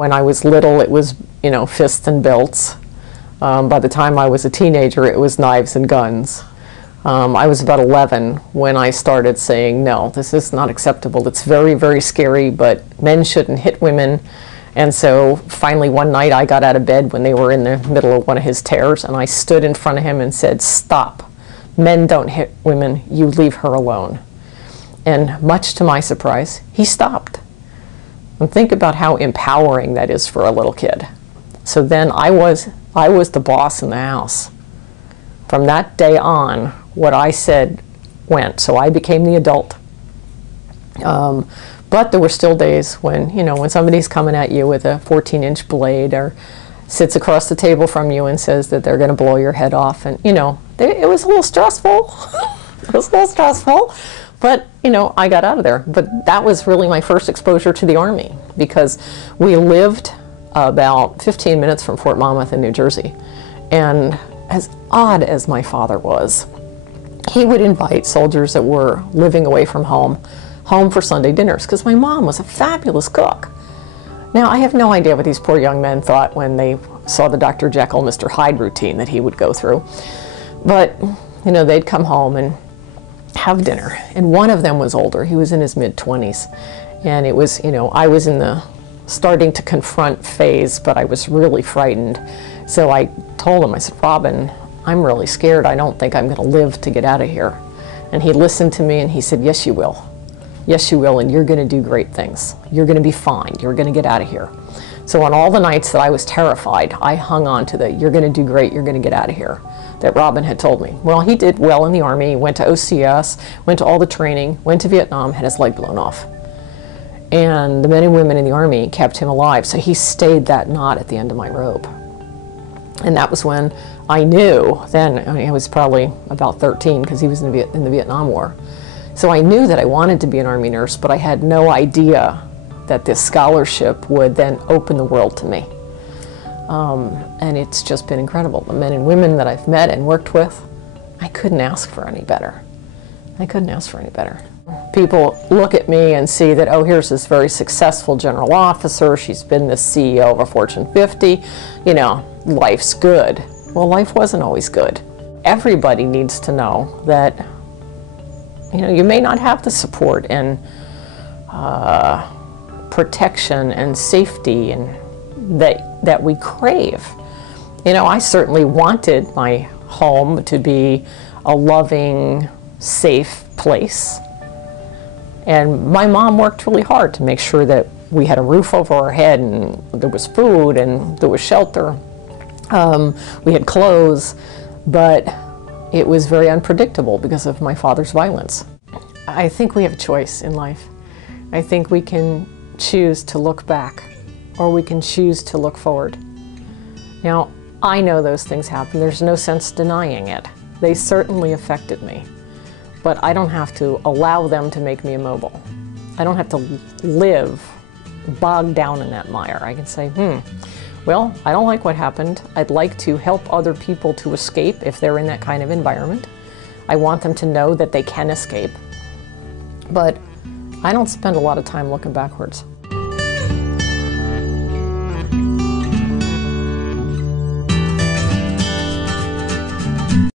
When I was little, it was, you know, fists and belts. By the time I was a teenager, it was knives and guns. I was about 11 when I started saying, no, this is not acceptable. It's very, very scary, but men shouldn't hit women. And so finally one night I got out of bed when they were in the middle of one of his tears, and I stood in front of him and said, stop. Men don't hit women. You leave her alone. And much to my surprise, he stopped. And think about how empowering that is for a little kid. So then I was the boss in the house. From that day on, what I said went. So I became the adult. But there were still days when, you know, when somebody's coming at you with a 14-inch blade or sits across the table from you and says that they're going to blow your head off. And, you know, it was a little stressful. It was a little stressful. But, you know, I got out of there. But that was really my first exposure to the Army, because we lived about 15 minutes from Fort Monmouth in New Jersey. And as odd as my father was, he would invite soldiers that were living away from home for Sunday dinners, because my mom was a fabulous cook. Now, I have no idea what these poor young men thought when they saw the Dr. Jekyll, Mr. Hyde routine that he would go through. But, you know, they'd come home and have dinner. And one of them was older. He was in his mid-20s. And it was, you know, I was in the starting to confront phase, but I was really frightened. So I told him, I said, Robin, I'm really scared. I don't think I'm going to live to get out of here. And he listened to me and he said, yes, you will. Yes, you will, and you're going to do great things. You're going to be fine. You're going to get out of here. So on all the nights that I was terrified, I hung on to the, you're going to do great, you're going to get out of here, that Robin had told me. Well, he did well in the Army, went to OCS, went to all the training, went to Vietnam, had his leg blown off. And the men and women in the Army kept him alive, so he stayed that knot at the end of my rope. And that was when I knew, then I was probably about 13, because he was in the Vietnam War. So I knew that I wanted to be an Army nurse, but I had no idea that this scholarship would then open the world to me. And it's just been incredible. The men and women that I've met and worked with, I couldn't ask for any better. I couldn't ask for any better. People look at me and see that, oh, here's this very successful general officer, she's been the CEO of a Fortune 50, you know, life's good. Well, life wasn't always good. Everybody needs to know that, you know, you may not have the support and protection and safety and that we crave. You know, I certainly wanted my home to be a loving, safe place. And my mom worked really hard to make sure that we had a roof over our head and there was food and there was shelter. We had clothes, but it was very unpredictable because of my father's violence. I think we have a choice in life. I think we can choose to look back, or we can choose to look forward. Now, I know those things happen. There's no sense denying it. They certainly affected me, but I don't have to allow them to make me immobile. I don't have to live bogged down in that mire. I can say, well, I don't like what happened. I'd like to help other people to escape if they're in that kind of environment. I want them to know that they can escape. But I don't spend a lot of time looking backwards.